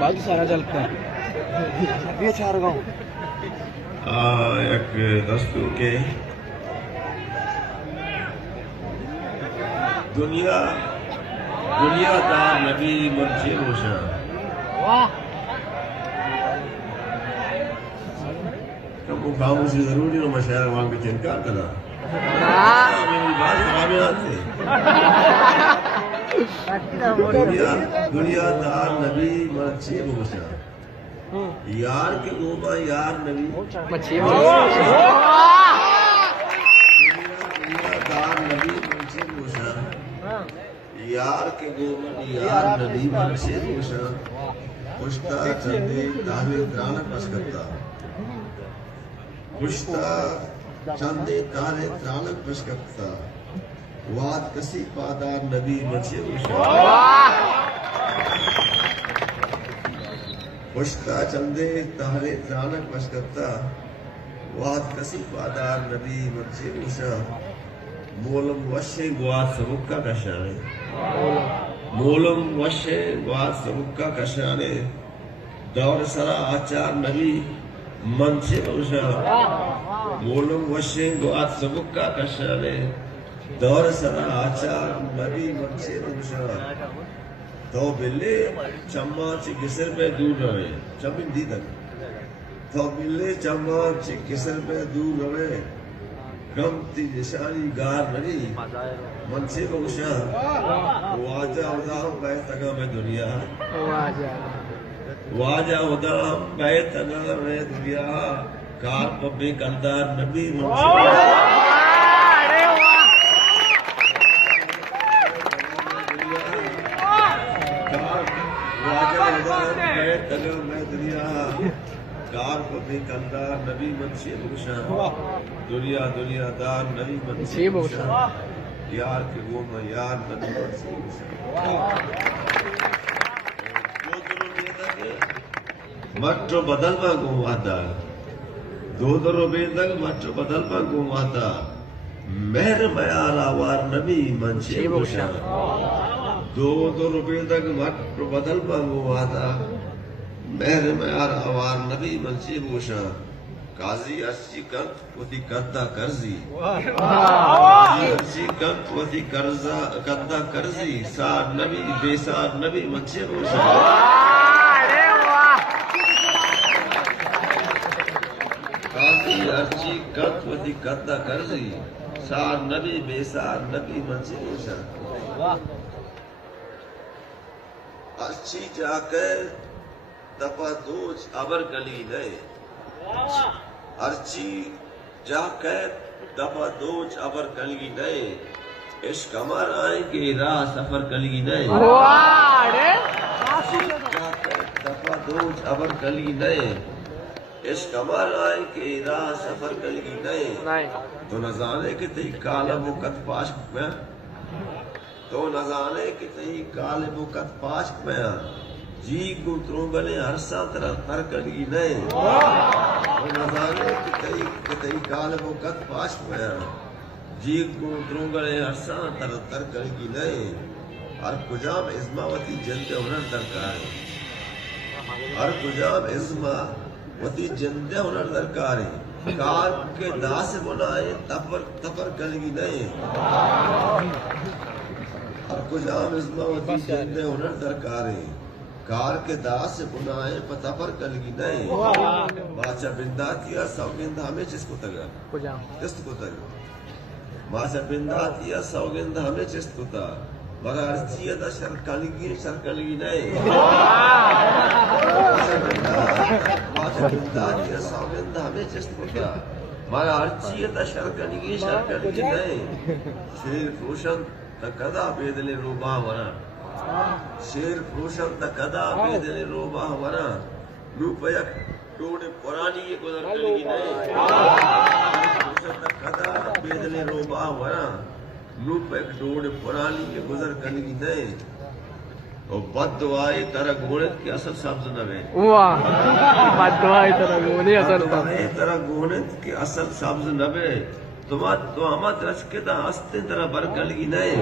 बाकी सारा चलता है ये चार गाँव एक दस्तूर के दुनियादार नबी मर्चे रोशा वो काम से जरूरी हो मशायर वहां के इनकार करा मेरी बात खराब आते दुनियादार नबी मर्चे रोशा यार के गोमा यार नबी दुनियादार नबी मर्चे रोशा यार के गोमन यार नबी मर्चे रोशा पुश्ता चंदे तावे त्राणक पशकता पुश्ता चंदे तारे त्राणक पशकता वाद कसी पादार नबी मर्चे रोशा पुश्ता चंदे तारे त्राणक पशकता वाद कसी पादार नबी मर्चे रोशा मोलम वशे गुआत सबुक्का कशाने मोलम वशे गुआत सबुक्का कशाने दौर सरा आचार नबी मनसे बहुशा मोलम वशे गुआत सबुक्का कशाने दौर सरा आचार नबी मनसे बहुशा तो बिल्ले चम्मा ची किसर पे दूर रहे चमिन दी तक तो बिल्ले चम्मा ची किसर पे दूर रहे गमती निशानी गार नबी मनसे बहुशा वाजा उदाम बैतगा में दुनिया वाजा उदाम बैतगा में दुनिया कार पब्बे कंदार नबी मनसे वाजा उदाम बैतगा में दुनिया कार पब्बे कंदार नबी मनसे बहुशा दुनियादार नबी मनसे बहुशा यार के वो में यार नबी मनसे बहुशा मट्रो बदल में घुमाता दो रुपये तक मट्रो बदल में घुमाता मेहर मयार आवार नबी मनसे बहुशा दो रुपये तक मट्रो बदल में घुमाता मेहर मयार आवार नबी मनसे बहुशा काजी अर्शी कंत वती कद्दा कर्जी अर्शी कंत वती कर्जा कद्दा कर्जी सार नबी बेसार नबी मनसे बहुशा काजी अर्शी कंत वती कद्दा कर्जी सार नबी बेसार नबी मनसे बहुशा अर्शी जाकर दफा दोज अबर गली नए अर्ची जाकर दफा दोज अबर कलगी नए इश्क कमर आएंगे राह सफर कलगी नए जाकर दफा दोज अबर कलगी नए इश्क कमर आएंगे राह सफर कलगी नए तो न जाने के तई काला बुकत पाश में तो न जाने के तई काले बुकत पाश में जी गुत्रोंगले हरसा तरह तर कलगी नए नजारे कतई काल वो कत पाश में जी गुत्रोंगले हरसा तर कलगी नए हर कुजाम इस्मावती जंदे हुनर दरकार है हर कुजाम इस्मावती जंदे हुनर दरकार है कार के दास बुनाए तपर कलगी नए हर कुजाम इस्मावती जंदे हुनर दरकार है कार के दास से बुनाए पता पर कलगी नहीं बादशाह बिंदातिया सौगिंद हमें जिसको तगा जिसको तगा बादशाह बिंदातिया सौगिंद हमें जिसको ता मगर अर्जिया दा शरकलगी नहीं बादशाह बिंदातिया सौगिंद हमें जिसको ता मगर अर्जिया दा शरकलगी नहीं शेर रोशन तकदा बेदले रूबा वरा शेर रोशन द कदा बेदले रोबा वरा रूपयक टोड़े पुरानी ये गुजर कलगी नहीं रोशन द कदा बेदले रोबा वरा रूपयक टोड़े पुरानी ये गुजर कलगी नहीं और बद्दुआए तरह गोणत के असल सब्ज नवे वाह बद्दुआए तरह गोणत के असल सब्ज नवे तो अमत रचके दा अस्ते तरह बर कलगी नहीं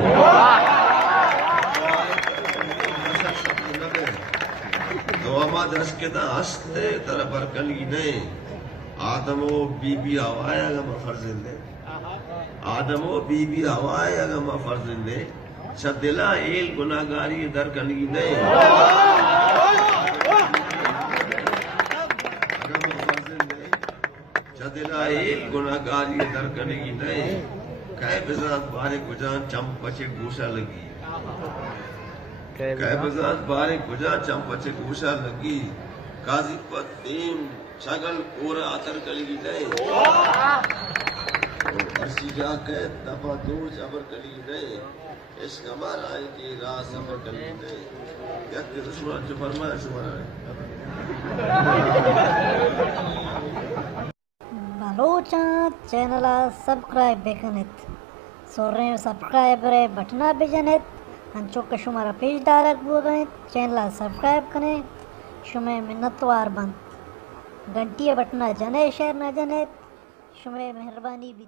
तो वमा दशकदा हस्ते तरह बरकली ने आदमो बीबी हवाए अगम फर्जिंदे आदमो बीबी हवाए अगम फर्जिंदे छदिला एल गुनाहगारी दर कली ने अगम फर्जिंदे छदिला एल गुनाहगारी दर कली ने कह बिजात बारे गुजान चंपचे गोशा लगी कह बिजात बारे गुजान चंपचे गोशा लगी काजी पत्तीम छगल कोरा आतर कली नहीं अर्शी जा के दफा दो जबर कली नहीं इश्क हमारा है कि राह सफर कली नहीं यक दुश्मन जो फरमाया शुमारा है बालोचा चैनल सब्सक्राइब बेकनित सोरे सब्सक्राइब रे बटना बेजनित हंचो के शुमारा पेज डायरेक्ट बोले चैनल सब्सक्राइब करें शुमे मिन्नतवार बंद घंटिया बटना जने शेयर न जने शुमे मेहरबानी भी